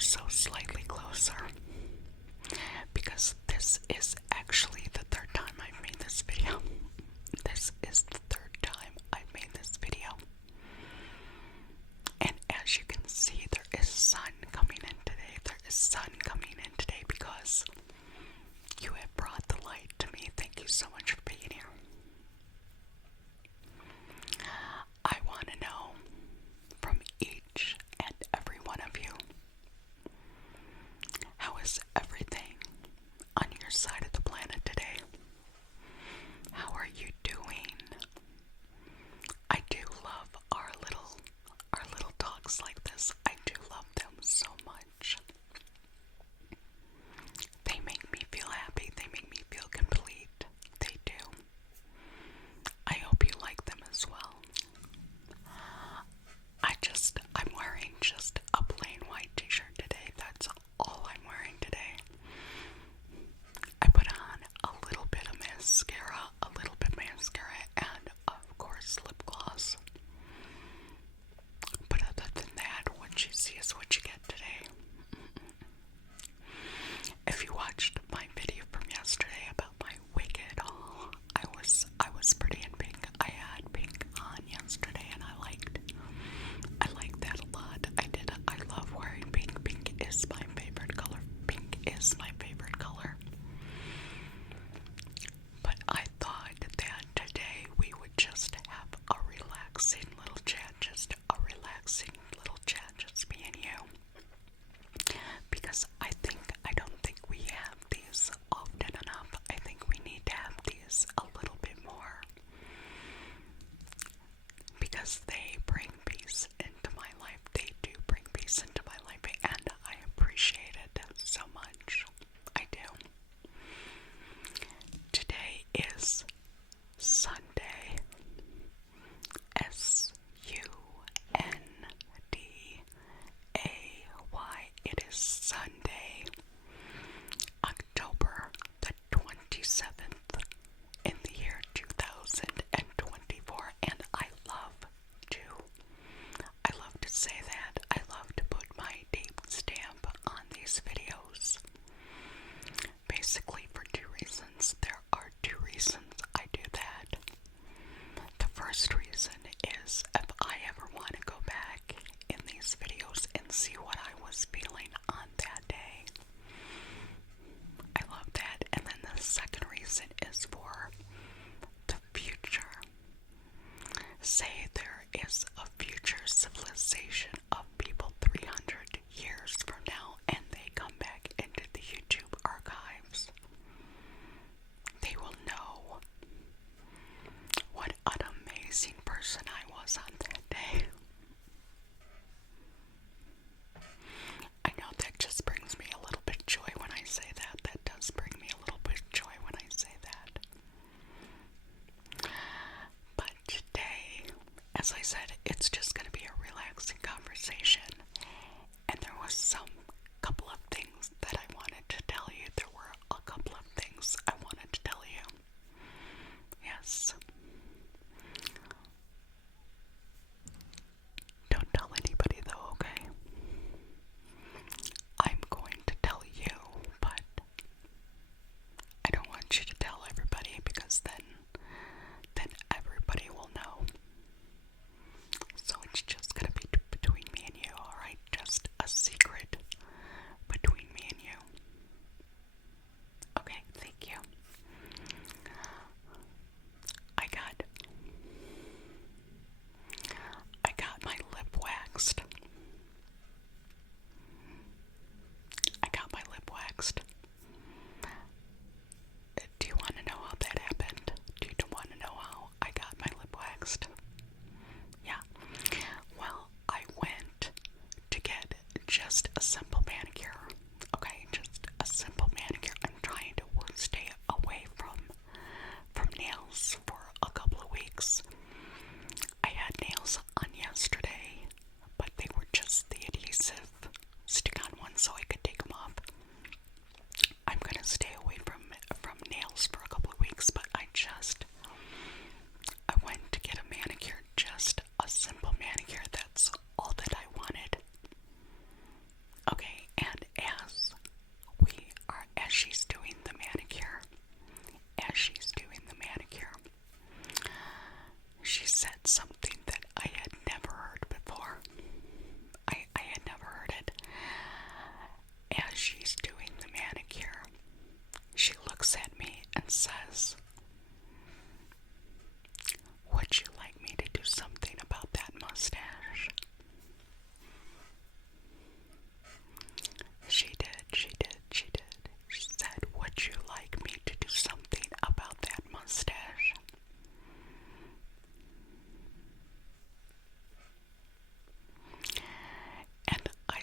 ever so slightly closer, because this is actually the third time I've made this video. This is the third time I've made this video. And as you can see, there is sun coming in today. There is sun coming in today because you have brought the light to me. Thank you so much for being here. I want to know from each and every one of you, how is everything on your side of the planet today? How are you doing?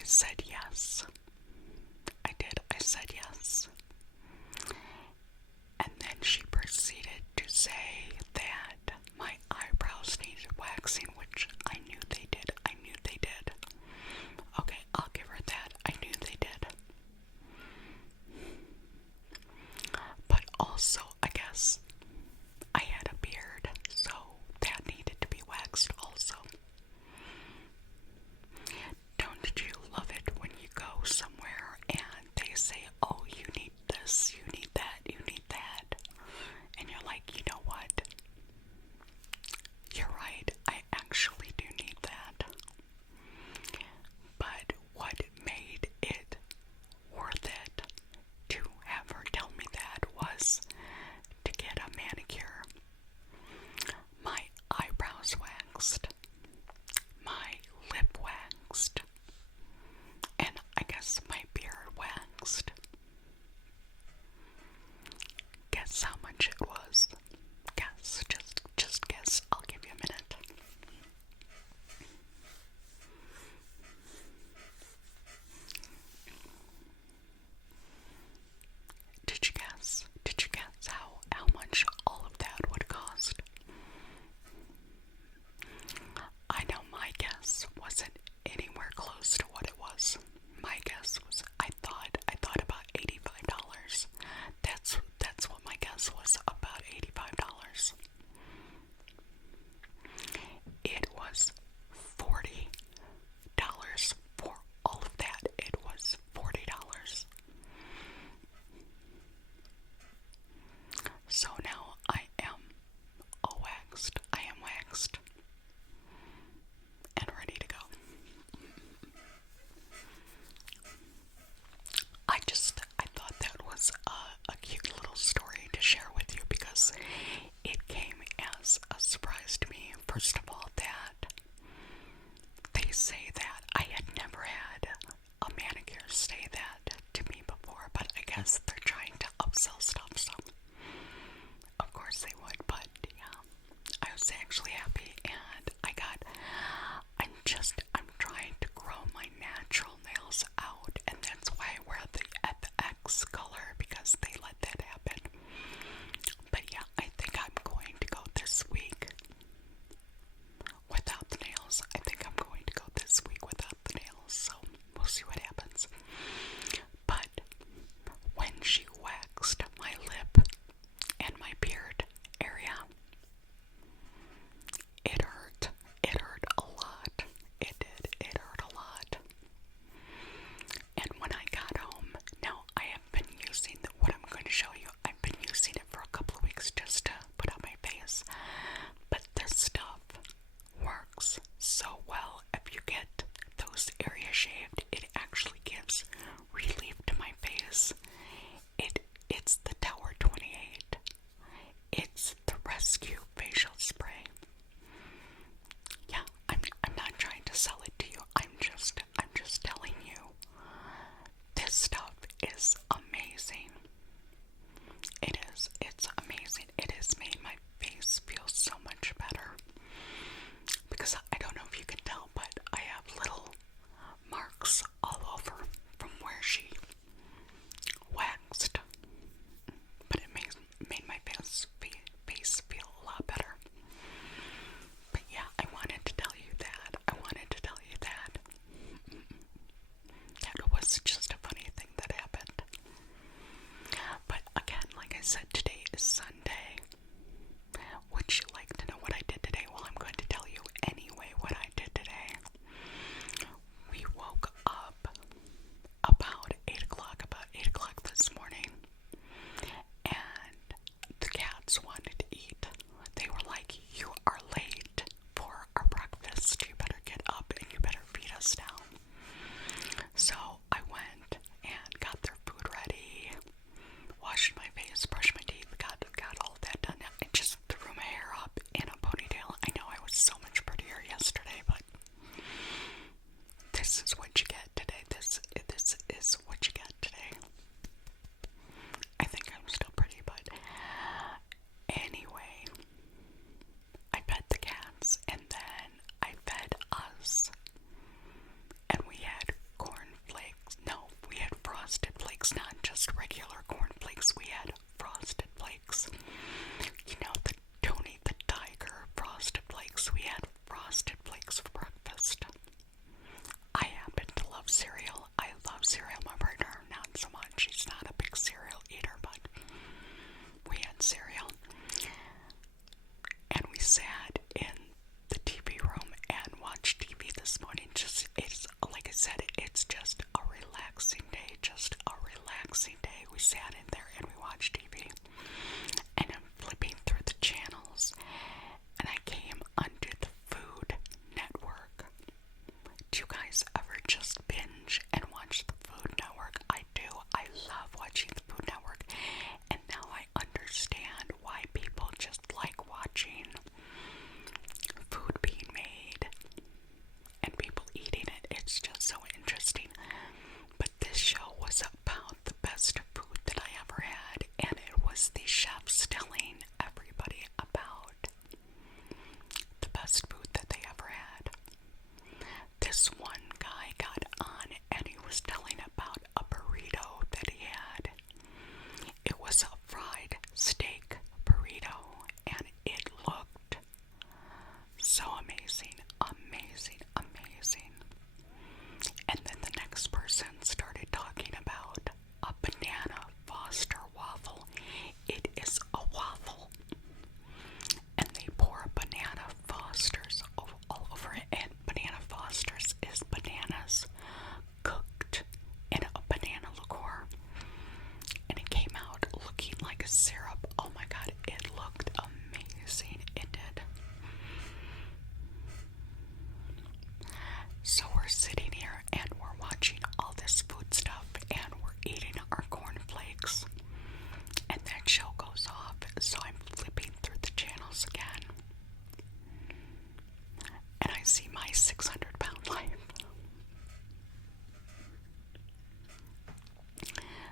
said yes. I did. I said yes. And then she proceeded to say that my eyebrows needed waxing, which I knew they did. I knew they did. Okay, I'll give her that. I knew they did. But also, I guess, I had a beard, so that needed to be waxed also. Don't you love it when you go somewhere and they say, oh, you need this, you need that, you need that. And you're like, you know what? You're right, I actually do need that. But what made it worth it to have her tell me that was to get a manicure, my eyebrows waxed, my lip waxed, and I guess my beard waxed. Guess how much it was? Guess, just guess. I'll give you a minute. Did you guess? Did you guess how much all of that would cost? I know my guess wasn't anywhere close to what it was. My guess was I thought about $85. That's what my guess was, about $85. It was $40 for all of that. It was $40. So now I am all waxed. I am waxed and ready to go. I thought that was a cute little story to share with you because it came as a surprise to me. First of all, that they say that I had never had a manicure say that to me before, but I guess they're trying to upsell stuff, so of course they would. But yeah, I was actually happy, and I'm trying to grow my natural nails out, and that's why I wear the FX color, because they let that happen. But yeah, I think I'm going to go this week without the nails. I think I'm going to go this week without the nails, so we'll see what happens. But when she waxed my lip and my beard area, it hurt. It hurt a lot. It did. It hurt a lot. And when I got home, now I have been using what I'm going to show you. I've been using it for a couple of weeks just to put on my face. But this stuff works so well. If you get those areas shaved, it actually gives relief to my face. It's the Tower 28. It's the Rescue Facial Spray. Yeah, I'm not trying to sell it to you. I'm just telling you. This stuff is amazing. It is. It's amazing. It has made my face feel so much better. Because I don't know if you can tell, but I have little marks all over from where she waxed. But it made my face feel a lot better. But yeah, I wanted to tell you that. That was just a funny thing that happened.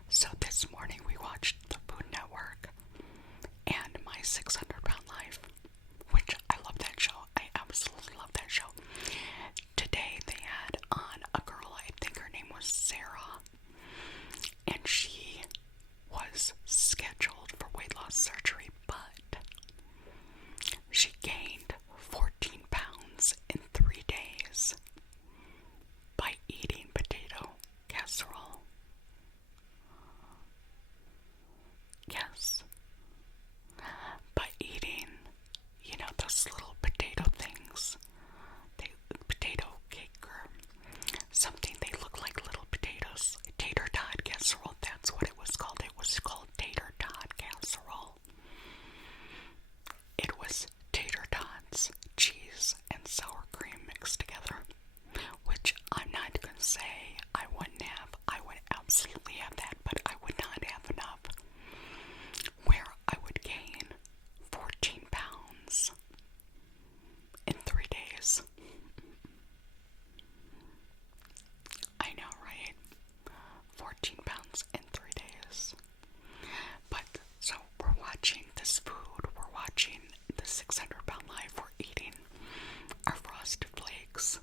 So this morning we watched the Food Network and My 600-Pound Life, which I love that show. I absolutely love that show. Today they had on a girl, I think her name was Sarah, and she was scheduled for weight loss surgery, but she gained 14 pounds in 3 days by eating potato casserole. Yes. By eating, those little potato things. Potato cake or something. They look like little potatoes. Tater tot casserole. That's what it was called. It was called tater tot casserole. It was tater tots, cheese, and sour cream mixed together. Which I'm not going to say I wouldn't have. I would absolutely have that, but I would not have enough where I would gain 14 pounds in 3 days. I know, right? 14 pounds in 3 days. But, so we're watching this food. We're watching the 600-Pound Life. We're eating our Frosted Flakes.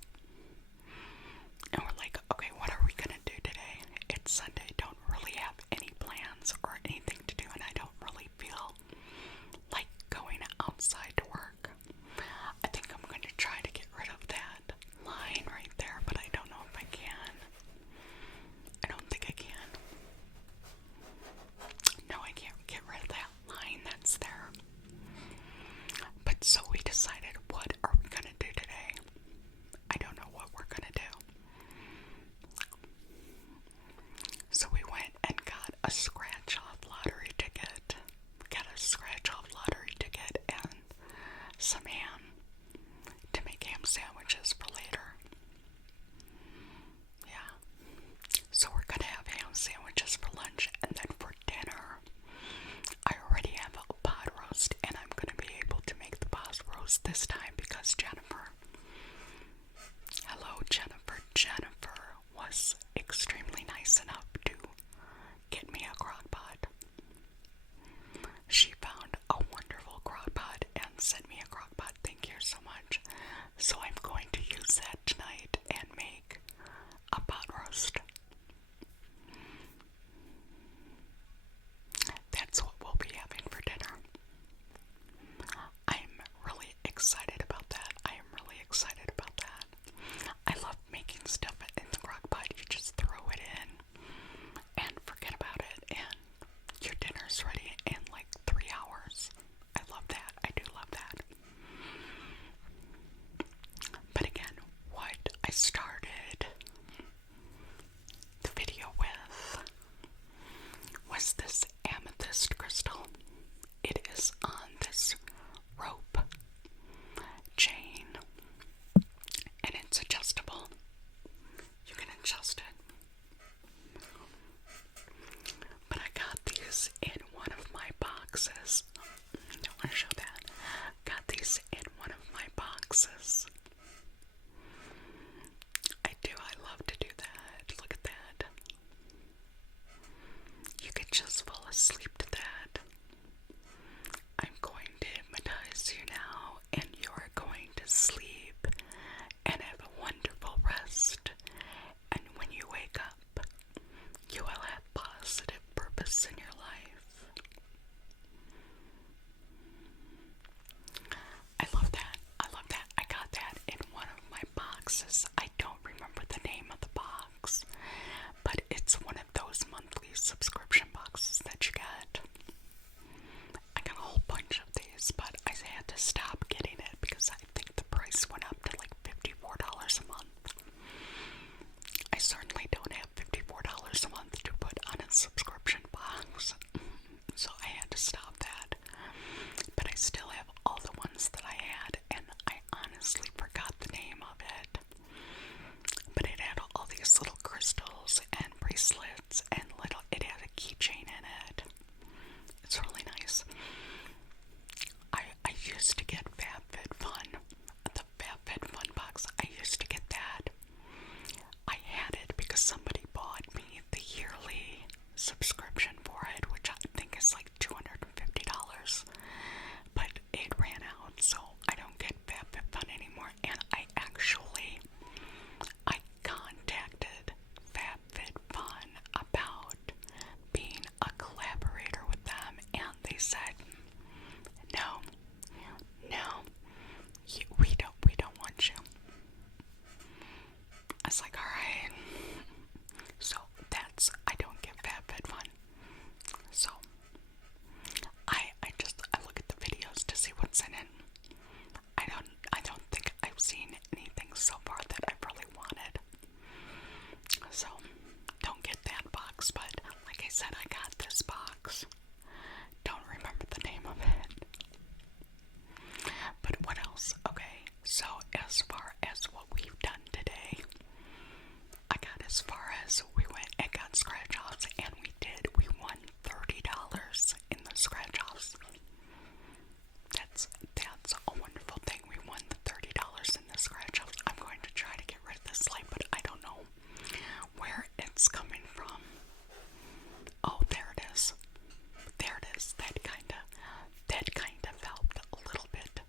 And we're like, okay, what are we gonna do today? It's Sunday. Don't really have any plans or anything to do, and I don't really feel like going outside to work. I think I'm going to try to get rid of that line right there, but I don't know if I can. I don't think I can. No, I can't get rid of that line that's there. But so we decided, what are we going to do today? I don't know what we're going to do. So we went and got a scratch-off lottery ticket. And some ham to make ham sandwiches for later. Yeah. So we're gonna have ham sandwiches for lunch, and then for dinner, I already have a pot roast, and I'm gonna be able to make the pot roast this time because Jennifer was extremely nice enough to get me a crock pot. She found a wonderful crock pot and sent me a crock pot. Thank you so much. So I'm going to use that tonight and make a pot roast. That's what we'll be having for dinner. I'm really excited about that. I love making stuff in the crock pot. You just throw it in and forget about it, and your dinner's ready in like 3 hours. I love that. I do love that. But again, what I started the video with was this amethyst crystal. It is on this rope chain, and it's adjustable. You can adjust it. But I got these in one of my boxes. I want to show that. Got these in one of my boxes. I love to do that. Look at that. You could just fall asleep to that. I'm going to hypnotize you now, and you're going to sleep and have a wonderful rest. And when you wake up, you will have positive purpose in your life. I love that. I got that in one of my boxes. I don't remember the name of the box, but it's one of those monthly subscription boxes that you get. said I got this box. Don't remember the name of it. But what else? Okay, so as far as what we've done today, I got as far as we went and got scratch-offs, and we won $30 in the scratch-offs. That's a wonderful thing. We won the $30 in the scratch-offs. I'm going to try to get rid of this light, but I don't know where it's coming from. Oh, there it is. There it is. That kind of helped a little bit.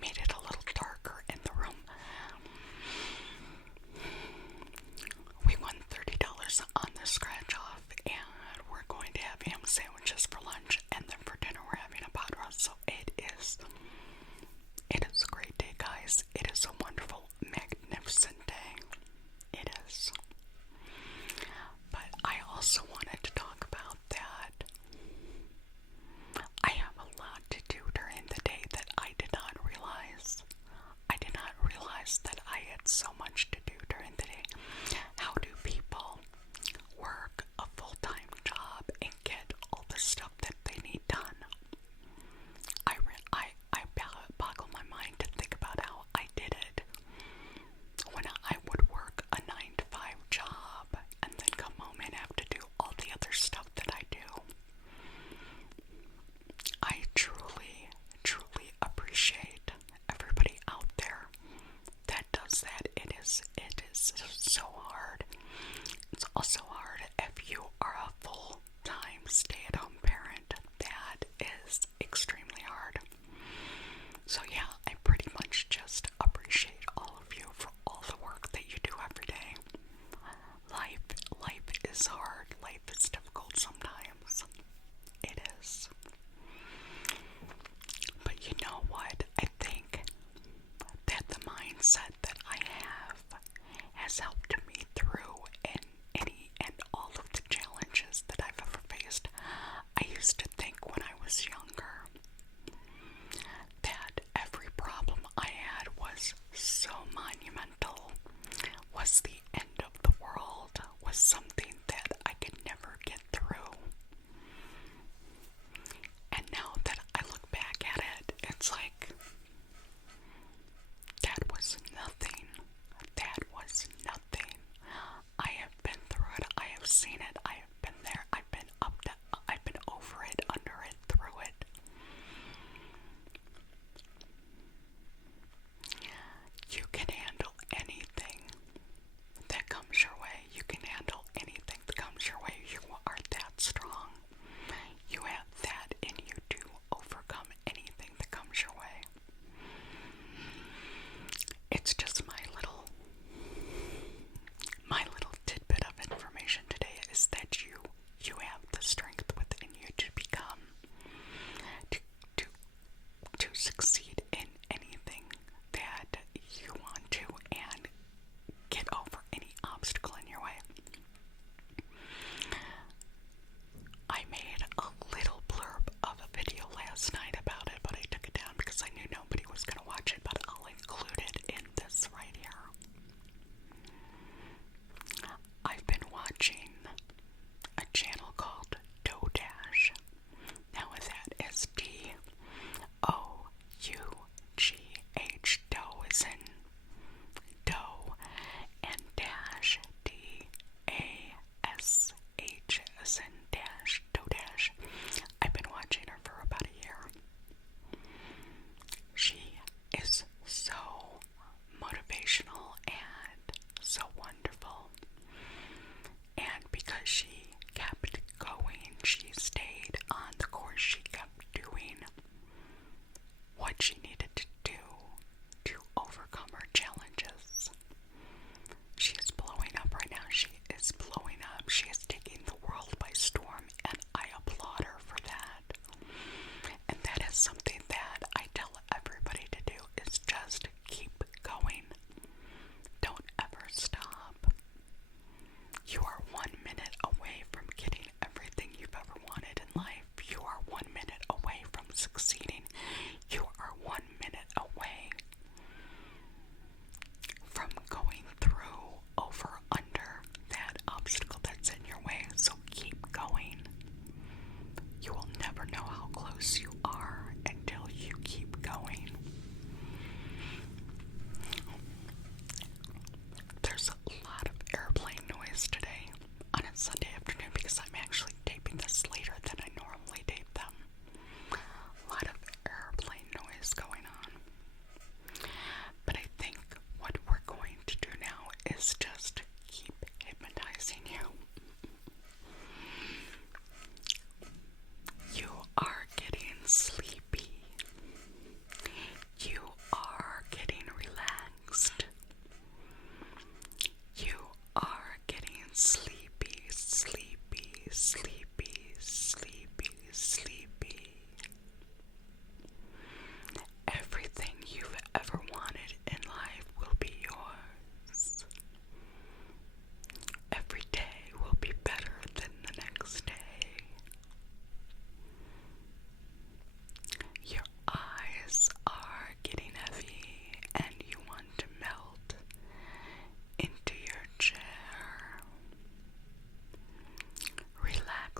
Made it a little darker in the room. We won $30 on the scratch off, and we're going to have ham sandwiches for lunch, and then for dinner we're having a pot roast. So it is a great day, guys. It is a wonderful, magnificent day. It is. But I also wanted to talk about that I have a lot to do during the day that I did not realize. I did not realize that I had so much to do during the day. How do people work a full-time job and get all the stuff that they need done? I boggle my mind to think about how I did it. When I would work a 9-to-5 job and then come home and have to do all the other stuff that I do. I truly, truly appreciate everybody out there that does that. It is so hard. It's also hard if you are a full-time stay-at-home parent. That is extremely hard. So yeah, I pretty much just appreciate all of you for all the work that you do every day. Life is hard. Life is difficult sometimes. It is. But you know what? I think that the mindset that I have has helped me through in any and all of the challenges that I've ever faced. I used to think when I was younger that every problem I had was so monumental, was the end of the world, was something that I could never get through. And now that I look back at it, it's like, that was nothing. That was nothing. I have been through it. I have seen it. I have been there. I've been over it, under it, through it. You can handle anything that comes your way. You can handle anything.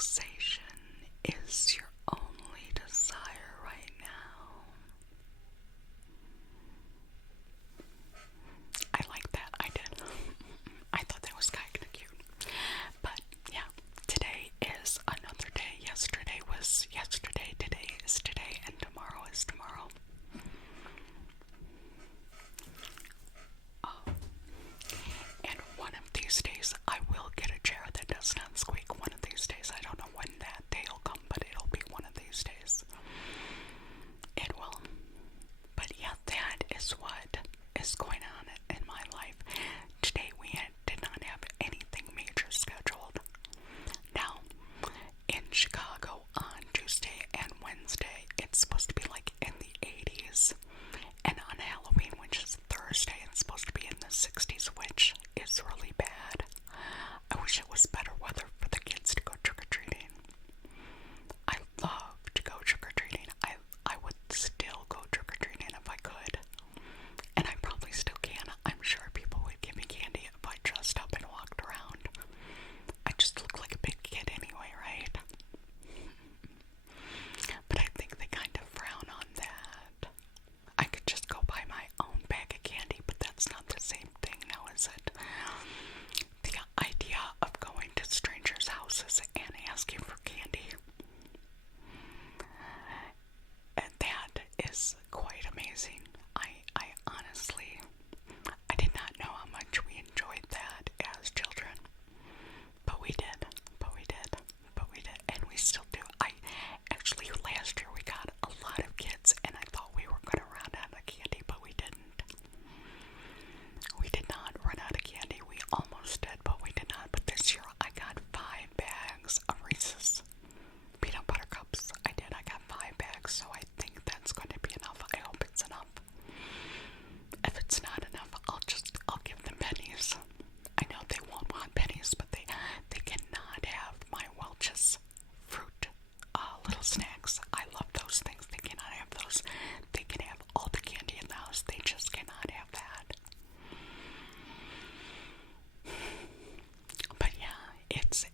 relaxation is your only desire right now. I like that. I did. I thought that was kind of cute. But yeah, today is another day. Yesterday was yesterday, today is today, and tomorrow is tomorrow. And one of these days I will get a chair that does not squeak. One of these days. I don't know when that day will come, but it'll be one of these days. It will. But yeah, that is what is going on in my life. Today we did not have anything major scheduled. Now, in Chicago on Tuesday and Wednesday, it's supposed to be like in the 80s. And on Halloween, which is Thursday, it's supposed to be in the 60s, which is really bad. I wish it was better weather for the kids to go trick-or-treating. I love to go trick-or-treating. I would still go trick-or-treating if I could. And I probably still can. I'm sure people would give me candy if I dressed up and walked around. I just look like a big kid anyway, right? But I think they kind of frown on that. I could just go buy my own bag of candy, but that's not the same thing now, is it? The idea of going to strangers' houses and asking for candy, and that is quite amazing. I honestly, I did not know how much we enjoyed that as children, but we did, and we still do. Actually, last year we got a lot of kids, and I thought we were going to run out of candy, but we didn't. We did not run out of candy. We almost did, but we did not. But this year I got 5 bags of Reese's peanut butter cups. I did. I got 5 bags, so I think that's going to be enough. I hope it's enough. If it's not enough, I'll give them pennies. I know they won't want pennies, but they cannot have my Welch's fruit little snacks. I love those things. They cannot have those. They can have all the candy in the house. They just cannot have that. But yeah, it's